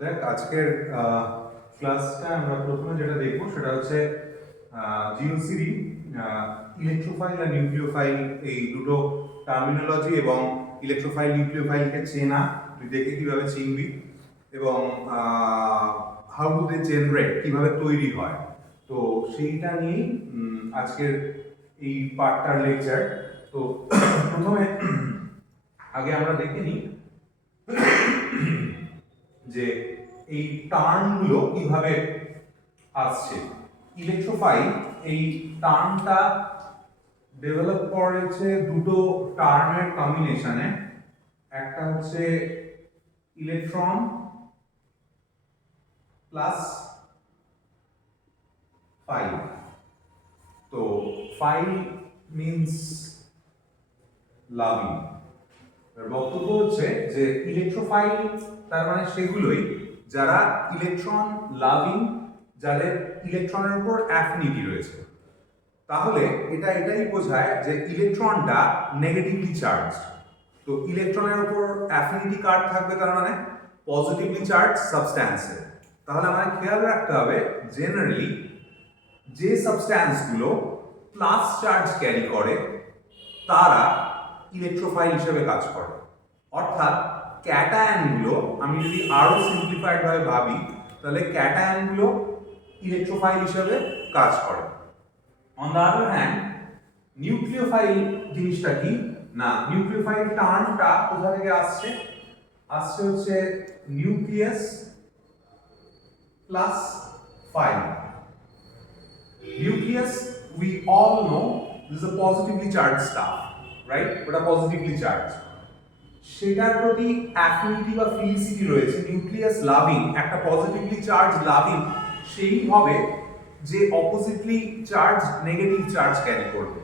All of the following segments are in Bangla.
দেখ আজকের ক্লাসটা আমরা প্রথমে যেটা দেখবো সেটা হচ্ছে জিওসিডি, ইলেকট্রোফাইল আর নিউক্লিওফাইল, এই দুটো টার্মিনোলজি এবং ইলেকট্রোফাইল নিউক্লিওফাইলকে চেনা, তুই দেখে কিভাবে চিনবি, এবং হাউ ডু দে জেনারেট, কিভাবে তৈরি হয়। তো সেইটা নিয়েই আজকের এই পার্টটার লেকচার। তো প্রথমে আগে আমরা দেখে নিই যে এই টার্মগুলো কিভাবে আসছে। ইলেকট্রোফাইল এই টার্মটা ডেভেলপ করেছে দুটো টার্মের কম্বিনেশনে। একটা হচ্ছে ইলেকট্রন প্লাস ফাইল। তো ফাইল মিনস লাভিং। বক্তব্য হচ্ছে যে ইলেকট্রোফাইল তার মানে সেগুলোই যারা ইলেকট্রন লাভিং, যাদের ইলেকট্রনের উপর অ্যাফিনিটি রয়েছে। তাহলে এটাই বোঝায় যে ইলেকট্রনটা নেগেটিভলি চার্জ। তো ইলেকট্রনের উপর অ্যাফিনিটি কার থাকবে, তার মানে পজিটিভলি চার্জ সাবস্ট্যান্সে। তাহলে আমাদের খেয়াল রাখতে হবে জেনারেলি যে সাবস্ট্যান্সগুলো প্লাস চার্জ ক্যারি করে তারা ইলেকট্রোফাইল হিসেবে কাজ করে। অর্থাৎ ক্যাটায়নগুলো, আমি যদি আরো সিম্পলিফাইড ভাবে ভাবি, তাহলে ক্যাটায়নগুলো ইলেকট্রোফাইল হিসেবে কাজ করে। On the other hand nucleophile জিনিসটা কি না, নিউক্লিওফাইল টার্মটা কোথা থেকে আসছে হচ্ছে nucleus plus file. Nucleus, we all know, this is a positively charged stuff, right? ওটা পজিটিভলি চার্জ, সেটার প্রতি অ্যাফিনিটি বা ফিলিসিটি রয়েছে। নিউক্লিয়াস লাভিং, একটা পজিটিভলি চার্জ লাভিং সেই হবে যে অপোজিটলি চার্জ নেগেটিভ চার্জ ক্যারি করবে।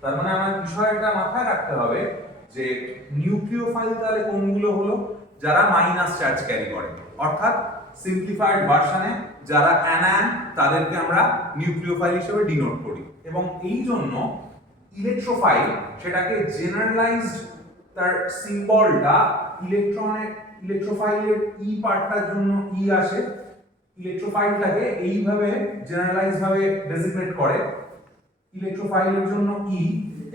তার মানে আমার বিষয়টা মাথায় রাখতে হবে যে নিউক্লিওফাইল তাহলে কোনগুলো হলো, যারা মাইনাস চার্জ ক্যারি করে। অর্থাৎ সিম্পলিফাইড ভার্সনে যারা অ্যানায়ন তাদেরকে আমরা নিউক্লিওফাইল হিসেবে ডিনোট করি। এবং এই জন্য ইলেকট্রোফাইল সেটাকে জেনারেলাইজড, তার সিম্বলটা ইলেকট্রোফাইলের ই পার্টটার জন্য ই আসে, ইলেকট্রোফাইলটাকে এইভাবে জেনারেলাইজ ভাবে ডেজিগনেট করে ইলেকট্রোফাইলের জন্য ই।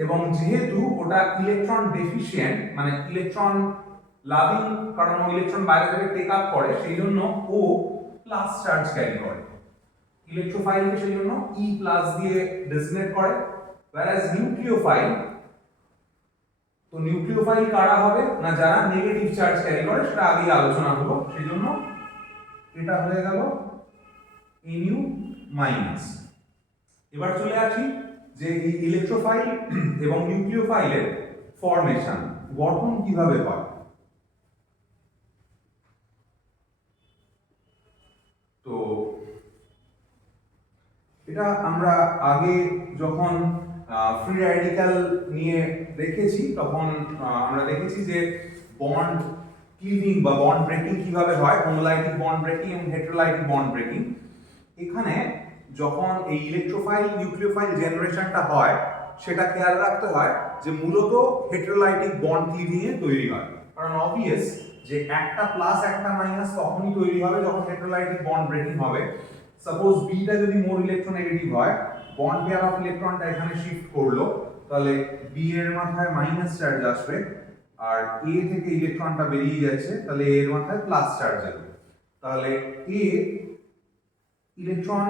এবং যেহেতু ওটা ইলেকট্রন ডেফিশিয়েন্ট, মানে ইলেকট্রন লাভিং, কারণ ও ইলেকট্রন বাইরে থেকে টেক আপ করে, সেই জন্য ও প্লাস চার্জ ক্যারি করে। ইলেকট্রোফাইলকে সেই জন্য ই প্লাস দিয়ে ডেজিগনেট করে। whereas নিউক্লিওফাইল, তো নিউক্লিওফাইল কারা হবে না, যারা নেগেটিভ চার্জ ক্যারি করে, সেটা আগেই আলোচনা হলো। সেই জন্য এটা হয়ে গেল Nu মাইনাস। এবার চলে আসি যে এই ইলেকট্রোফাইল এবং নিউক্লিওফাইলের ফর্মেশন, গঠন কিভাবে হয়। তো এটা আমরা আগে যখন ফ্রি র্যাডিক্যাল নিয়ে দেখেছি তখন আমরা দেখেছি যে বন্ড ক্লিভিং বা বন্ড ব্রেকিং কিভাবে হয়, হোমোলাইটিক বন্ড ব্রেকিং এবং হেটেরোলাইটিক বন্ড ব্রেকিং। এখানে যখন এই ইলেকট্রোফাইল নিউক্লিওফাইল জেনারেশনটা হয়, সেটা খেয়াল রাখতে হয় যে মূলত হেটেরোলাইটিক বন্ড ক্লিভিং এ তৈরি হয়। কারণ অবভিয়াস যে একটা প্লাস একটা মাইনাস তখনই তৈরি হবে যখন হেটেরোলাইটিক বন্ড ব্রেকিং হবে। সাপোজ বিটা যদি মোর ইলেকট্রোনেগেটিভ হয়, বন্ড পেয়ার অফ ইলেকট্রনটা এখানে শিফট করলো, তাহলে বি এর মাথায় মাইনাস চার্জ আসবে, আর এ থেকে ইলেকট্রনটা বেরিয়ে যাচ্ছে, তাহলে এর মাথায় প্লাস চার্জ আসবে। তাহলে এ ইলেকট্রন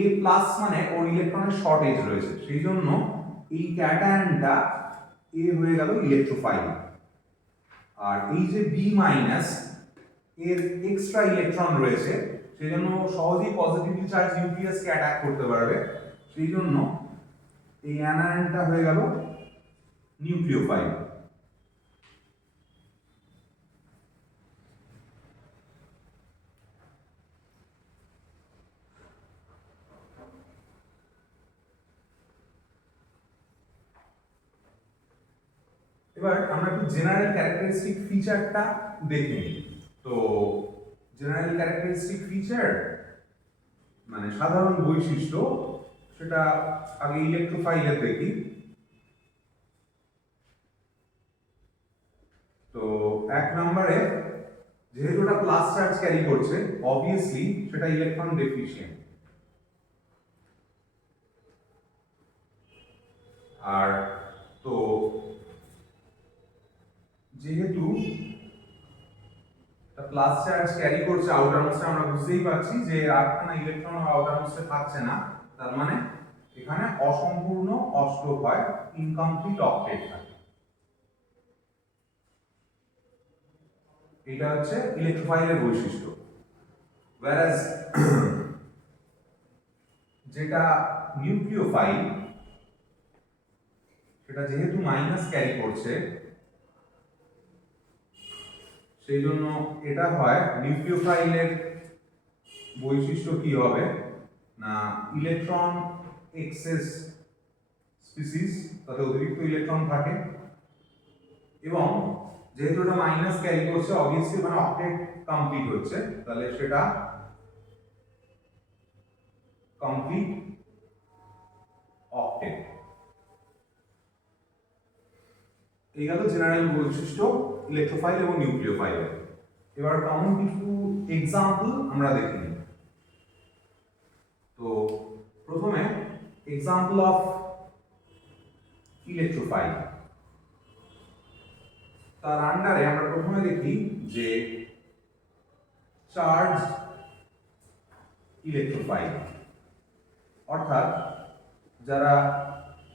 এ প্লাস মানে ওর ইলেকট্রনের শর্টেজ রয়েছে, সেই জন্য এই ক্যাটায়নটা এ হয়ে গেল ইলেকট্রোফাইল। আর এই যে বি মাইনাস, এর এক্সট্রা ইলেকট্রন রয়েছে, সেই জন্য সহজেই পজিটিভলি চার্জ নিউক্লিয়াসকে অ্যাটাক করতে পারবে, সেই জন্য এই অ্যানায়নটা হয়ে গেল নিউক্লিওফাইল। এবার আমরা একটু জেনারেল ক্যারেক্টারিস্টিক ফিচারটা দেখে নিই। তো জেনারেল ক্যারেক্টারিস্টিক ফিচার মানে সাধারণ বৈশিষ্ট্য, সেটা আগে ইলেকট্রোফাইলের দেখি। তো এক নম্বরে যেহেতু এটা প্লাস চার্জ ক্যারি করছে অবভিয়াসলি সেটা ইলেকট্রন ডেফিশিয়েন্ট। আর তো যেহেতু প্লাস চার্জ ক্যারি করছে আউটার মোস্টে, আমরা বুঝতেই পারছি যে আটখানা ইলেকট্রন আউটার মোস্টে থাকছে না, তার মানে এখানে অসম্পূর্ণ অষ্টক হয়, ইনকমপ্লিট অক্টেট থাকে। এটা হচ্ছে ইলেকট্রোফাইলের বৈশিষ্ট্য। whereas যেটা নিউক্লিওফাইল সেটা যেহেতু মাইনাস ক্যারি করছে সেই জন্য এটা হয় নিউক্লিওফাইলের বৈশিষ্ট্য কি হবে না ইলেকট্রন এক্সেস স্পিসিস, তাতে অতিরিক্ত ইলেকট্রন থাকে, এবং যেহেতু এটা মাইনাস ক্যারি করছে অবভিয়াসলি মানে অক্টেট কমপ্লিট হচ্ছে, তাহলে সেটা কমপ্লিট অক্টেট। এই গেল জেনারেল বৈশিষ্ট্য ইলেকট্রোফাইল এবং নিউক্লিওফাইলের। এবার কমন কিছু এক্সাম্পল আমরা দেখি। তো প্রথমে এক্সাম্পল অফ ইলেকট্রোফাইল, তার আন্ডারে আমরা প্রথমে দেখি যে চার্জ ইলেকট্রোফাইল, অর্থাৎ যারা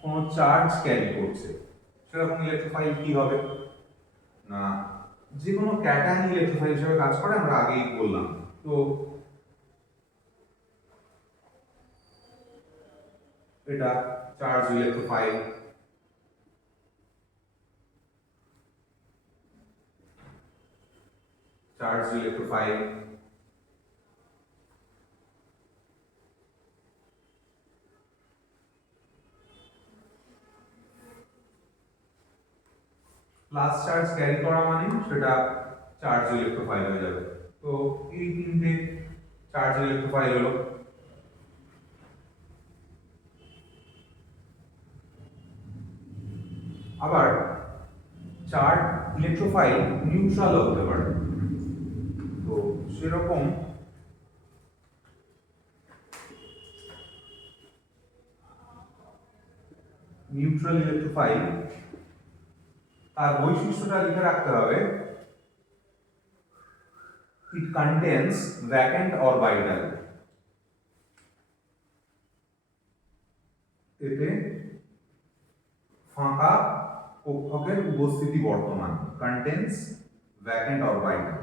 কোনো চার্জ ক্যারি করছে সেরকম ইলেকট্রোফাইল কি হবে না যে কোনো ক্যাটায়ন ইলেকট্রোফাইল হিসেবে কাজ করে, আমরা আগেই বললাম। তো এটা charge electrophile, charge electrophile, plus charge carry করা মানে সেটা চার্জ ইলেকট্রোফাইল হয়ে যাবে। তো এই তিনটে চার্জ ইলেকট্রোফাইল হলো। আবার চার্জ ইলেকট্রোফাইল নিউট্রাল হতে পারে, তো সেরকম নিউট্রাল ইলেকট্রোফাইল তার বৈশিষ্ট্যটা লিখে রাখতে হবে, ইট কন্টেন্স ভ্যাকেন্ট অরবিটাল, এতে ফাঁকা কক্ষকের উপস্থিতি বর্তমান, কন্টেন্স ভ্যাকেন্ট অরবিটাল।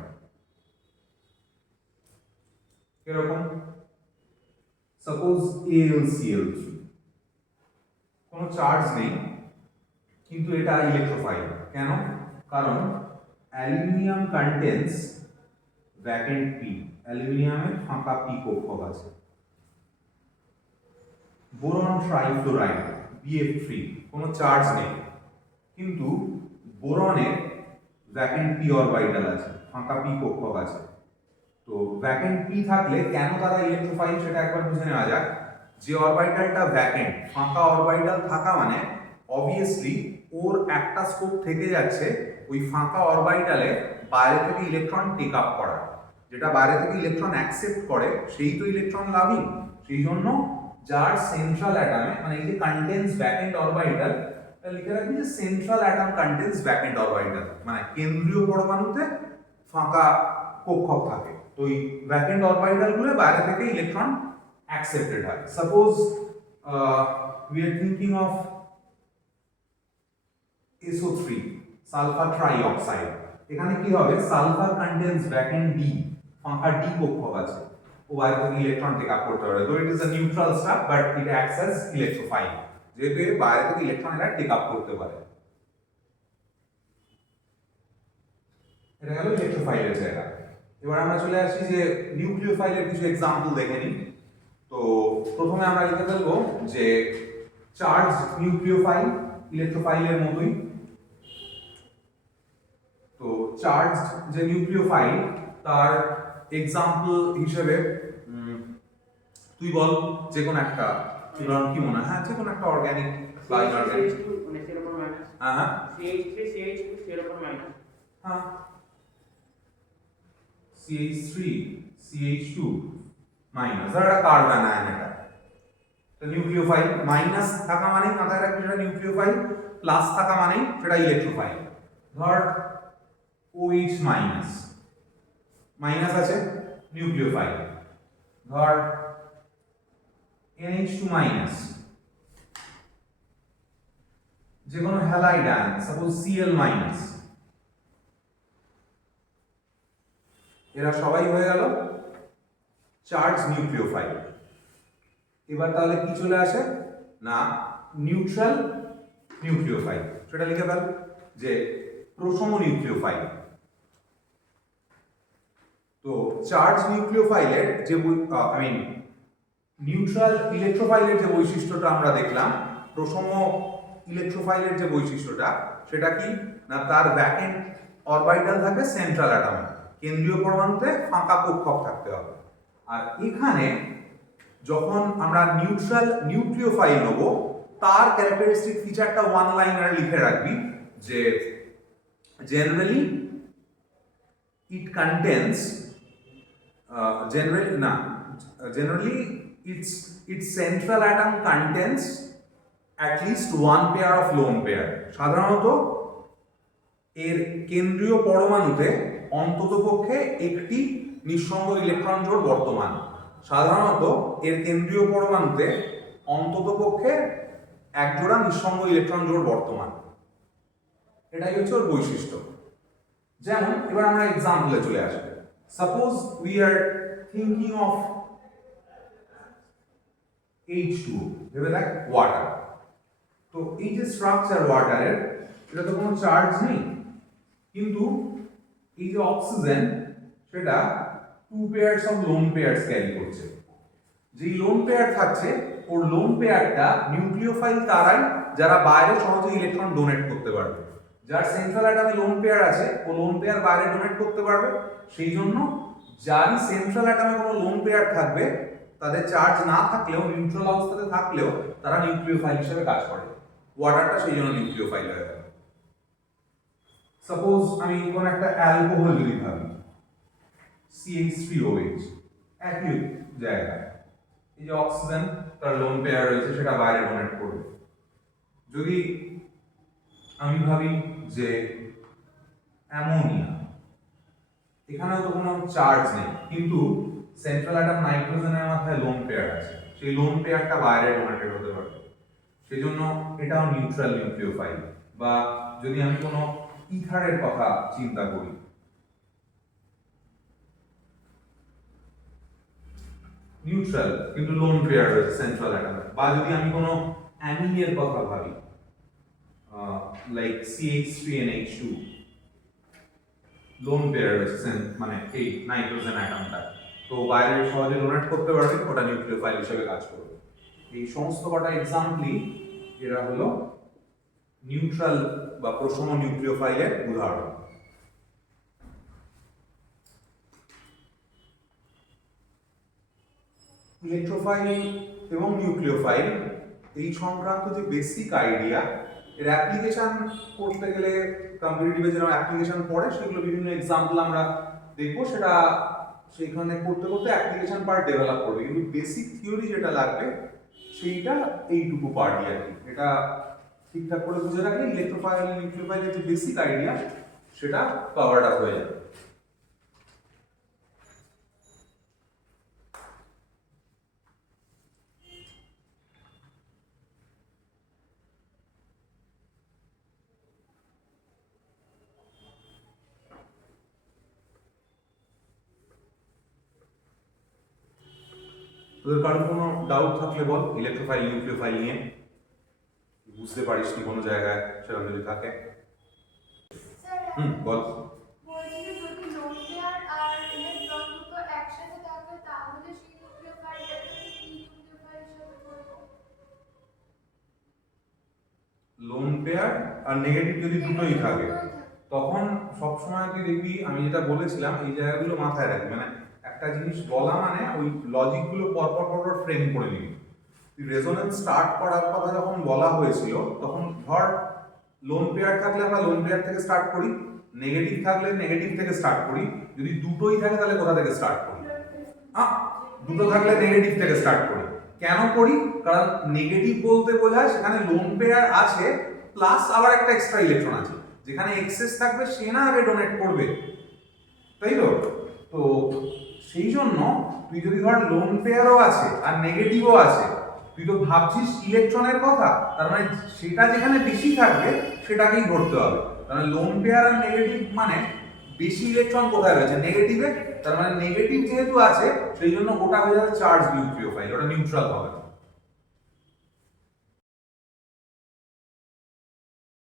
এরকম সাপোজ AlCl3, কোনো চার্জ নেই কিন্তু এটা ইলেকট্রোফাইল, কেন? কারণ অ্যালুমিনিয়াম কন্টেন্স ভ্যাকেন্ট পি, অ্যালুমিনিয়ামের ফাঁকা পি কক্ষক আছে। বোরন ট্রাইফ্লোরাইড BF3, কোনো চার্জ নেই কিন্তু বোরনের ভ্যাকেন্ট পি অরবিটাল আছে, ফাঁকা পি কক্ষক আছে। তো ভ্যাকেন্ট পি থাকলে কেন তারা ইলেকট্রোফাইল সেটা একবার বুঝে নেওয়া যাক। যে অরবিটালটা ভ্যাকেন্ট, ফাঁকা অরবিটাল থাকা মানে অবভিয়াসলি ওর একটা স্কোপ থেকে যাচ্ছে ওই ফাঁকা অরবিটালে বাইরে থেকে ইলেকট্রন টেক আপ করা, যেটা বাইরে থেকে ইলেকট্রন অ্যাকসেপ্ট করে সেই তো ইলেকট্রন লাভিং। সেই জন্য যার সেন্ট্রাল অ্যাটমে মানে এই যে কন্টেন্স ভ্যাকেন্ট অরবিটাল, লিখে রাখবি যে central atom contains vacant orbital, মানে কেন্দ্রীয় পরমাণুতে ফাঁকা কক্ষক থাকে। তো এই ভ্যাকেন্ট অরবিটাল গুলো বাইরে থেকে ইলেকট্রন অ্যাকসেপ্টেড হয়। Suppose we are thinking of SO3, sulphur trioxide, এখানে কি হবে সালফার কন্টেন্স ভ্যাকেন্ট ডি, ফাঁকা ডি কক্ষক আছে, ও বাইরে থেকে ইলেকট্রন টেক আপ করতে পারে। তো it is a neutral staff but it acts as electrophile, যেহেতু বাইরে থেকে ইলেকট্রন এরা টেক আপ করতে পারে। এটা গেল ইলেকট্রোফাইলের জায়গা। এবার আমরা চলে আসি যে নিউক্লিওফাইলের কিছু এক্সাম্পল দেখে নিই। তো প্রথমে আমরা লিখে ফেলবো যে চার্জ নিউক্লিওফাইল ইলেকট্রোফাইলের মতোই। তো চার্জ যে নিউক্লিওফাইল তার এক্সাম্পল হিসেবে তুই বল যে কোন একটা, উদাহরণ কি মনে হয়? হ্যাঁ, যে কোন একটা অর্গানিক বা ইনঅর্গানিক। মানে এর উপর মাইনাস, হ্যাঁ CH3 CH2 এর উপর মাইনাস। হ্যাঁ CH3 CH2 মাইনাস, ধর একটা কার্বন আয়ন, এটা নিউক্লিওফাইল। মাইনাস থাকা মানে মাথায় রাখবে সেটা নিউক্লিওফাইল, প্লাস থাকা মানে সেটা ইলেকট্রোফাইল। ধর OH মাইনাস, মাইনাস আছে নিউক্লিওফাইল। ধর NH2 মাইনাস, যে কোনো halide ion, suppose Cl minus, এরা সবাই হয়ে গেল চার্জ নিউক্লিওফাইল। এবার তাহলে কি চলে আসে না নিউট্রাল নিউক্লিওফাইল, সেটা লিখে ফেল যে প্রশম নিউক্লিওফাইল। তো চার্জ নিউক্লিওফাইলের যে নিউট্রাল ইলেকট্রোফাইলের যে বৈশিষ্ট্যটা আমরা দেখলাম, প্রশম ইলেকট্রোফাইলের যে বৈশিষ্ট্যটা সেটা কি না তার ভ্যাকেন্ট অরবিটাল থাকবে সেন্ট্রাল অ্যাটমে, কেন্দ্রীয় পরমাণুতে ফাঁকা কক্ষক থাকতে হবে। আর এখানে যখন আমরা নিউট্রাল নিউক্লিওফাইল নেব তার ক্যারেক্টারিস্টিক ফিচারটা ওয়ান লাইনার লিখে রাখবি যে generally it contains generally its central atom contains at least one pair of lone pair। সাধারণত এর কেন্দ্রীয় পরমাণুতে অন্ততপক্ষে একটি নিঃসঙ্গ ইলেকট্রন জোড় বর্তমান। সাধারণত এর কেন্দ্রীয় পরমাণুতে অন্ততপক্ষে এক জোড়া নিঃসঙ্গ ইলেকট্রন জোড় বর্তমান, এটাই হচ্ছে ওর বৈশিষ্ট্য। যেমন এবার আমরা এক্সাম্পলে চলে আসবো। Suppose we are thinking of H2O, ভেবে দেখ ওয়াটার। তো এই যে স্ট্রাকচার ওয়াটারের, এটা তো কোনো চার্জ নেই, কিন্তু এই যে অক্সিজেন সেটা two pairs of lone pairs carry করছে। যেই লোন পেয়ার থাকছে ওর লোন পেয়ারটা নিউক্লিওফাইল তারাই যারা বাইরে সহজে ইলেকট্রন ডোনেট করতে পারবে। যার সেন্ট্রাল অ্যাটমে লোন পেয়ার আছে ও লোন পেয়ার বাইরে ডোনেট করতে পারবে, সেই জন্য যারই সেন্ট্রাল অ্যাটমে কোনো লোন পেয়ার থাকবে তাদের চার্জ না থাকলেও নিউট্রাল অবস্থাতে থাকলেও তারা নিউক্লিওফাইল হিসেবে কাজ করে। ওয়াটারটা সেই জন্য নিউক্লিওফাইল হয়ে গেল। সাপোজ আমি কোন একটা অ্যালকোহল যদি ভাবি, CH3OH, একই জায়গায় এই যে অক্সিজেন তার লোন পেয়ার রয়েছে সেটা বাইরে ডোনেট করবে। যদি আমি ভাবি যে অ্যামোনিয়া, এখানেও তো কোনো চার্জ নেই, কিন্তু সেন্ট্রাল অ্যাটম নাইট্রোজেনের মাথায় লোন পেয়ার আছে, সেই লোন পেয়ারটা বাইরে ডোনেটেড হতে পারবে, সেই জন্য এটাও নিউট্রাল নিউক্লিওফাইল। বা যদি আমি কোনো ইথারের কথা চিন্তা করি, নিউট্রাল কিন্তু লোন পেয়ার রয়েছে সেন্ট্রাল অ্যাটমে। বা যদি আমি কোনো অ্যামিনের কথা ভাবি, লাইক CH3NH2, লোন পেয়ার রয়েছে মানে এই নাইট্রোজেন অ্যাটমটা, তো বাইরে সহজে ডোনেট করতে পারবে, ওটা নিউক্লিওফাইল হিসেবে কাজ করবে। এই সমস্ত কটা এক্সাম্পলই এরা হলো নিউট্রাল বা প্রশম নিউক্লিওফাইলের উদাহরণ। ইলেকট্রোফাইল এবং নিউক্লিওফাইল এই সংক্রান্ত যে বেসিক আইডিয়া, এর অ্যাপ্লিকেশন করতে গেলে কম্পিটিটিভে যেরকম অ্যাপ্লিকেশন পড়ে সেগুলো বিভিন্ন এক্সাম্পল আমরা দেখবো, সেটা সেখানে করতে করতে অ্যাপ্লিকেশন পার্ট ডেভেলপ করবে, কিন্তু বেসিক থিওরি যেটা লাগবে সেইটা এইটুকু পার্টই আর কি। এটা ঠিকঠাক করে বুঝে রাখলে ইলেকট্রোফাইল নিউক্লিওফাইলের যে বেসিক আইডিয়া সেটা কভারড আপ হয়ে যাবে। তোদের কারো কোনো ডাউট থাকলে বল ইলেকট্রোফাইল নিউক্লিওফাইল নিয়ে, বুঝতে পারিস কি কোনো জায়গায় সেরকম যদি থাকে। বল। লোন পেয়ার আর নেগেটিভ যদি দুটোই থাকে তখন সবসময় তুই দেখবি, আমি যেটা বলেছিলাম এই জায়গাগুলো মাথায় রাখবি, মানে একটা জিনিস বলা মানে ওই লজিকগুলো পরপর পরপর ফ্রেম করে নিবি। তুই রেজোনেন্স স্টার্ট করার কথা যখন বলা হয়েছিল তখন ধর লোন পেয়ার থাকলে আমরা লোন পেয়ার থেকে স্টার্ট করি, নেগেটিভ থাকলে নেগেটিভ থেকে স্টার্ট করি, যদি দুটোই থাকে তাহলে কোথা থেকে স্টার্ট করি? দুটো থাকলে নেগেটিভ থেকে স্টার্ট করি। কেন করি? কারণ নেগেটিভ বলতে বোঝায় সেখানে লোন পেয়ার আছে প্লাস আবার একটা এক্সট্রা ইলেকট্রন আছে, যেখানে এক্সেস থাকবে সে না আগে ডোনেট করবে, তাই তো? তো সেই জন্য তুই যদি ধর লোন পেয়ারও আছে আর নেগেটিভও আছে, তুই তো ভাবছিস ইলেকট্রনের কথা, তার মানে সেটা যেখানে বেশি থাকবে সেটাকেই ধরতে হবে। তার মানে লোন পেয়ার আর নেগেটিভ মানে বেশি ইলেকট্রন কোথায় রয়েছে? নেগেটিভে। তার মানে নেগেটিভ যেহেতু আছে সেই জন্য ওটা হয়ে যাবে চার্জ নিউক্লিওফাইল, ওটা নিউট্রাল হবে।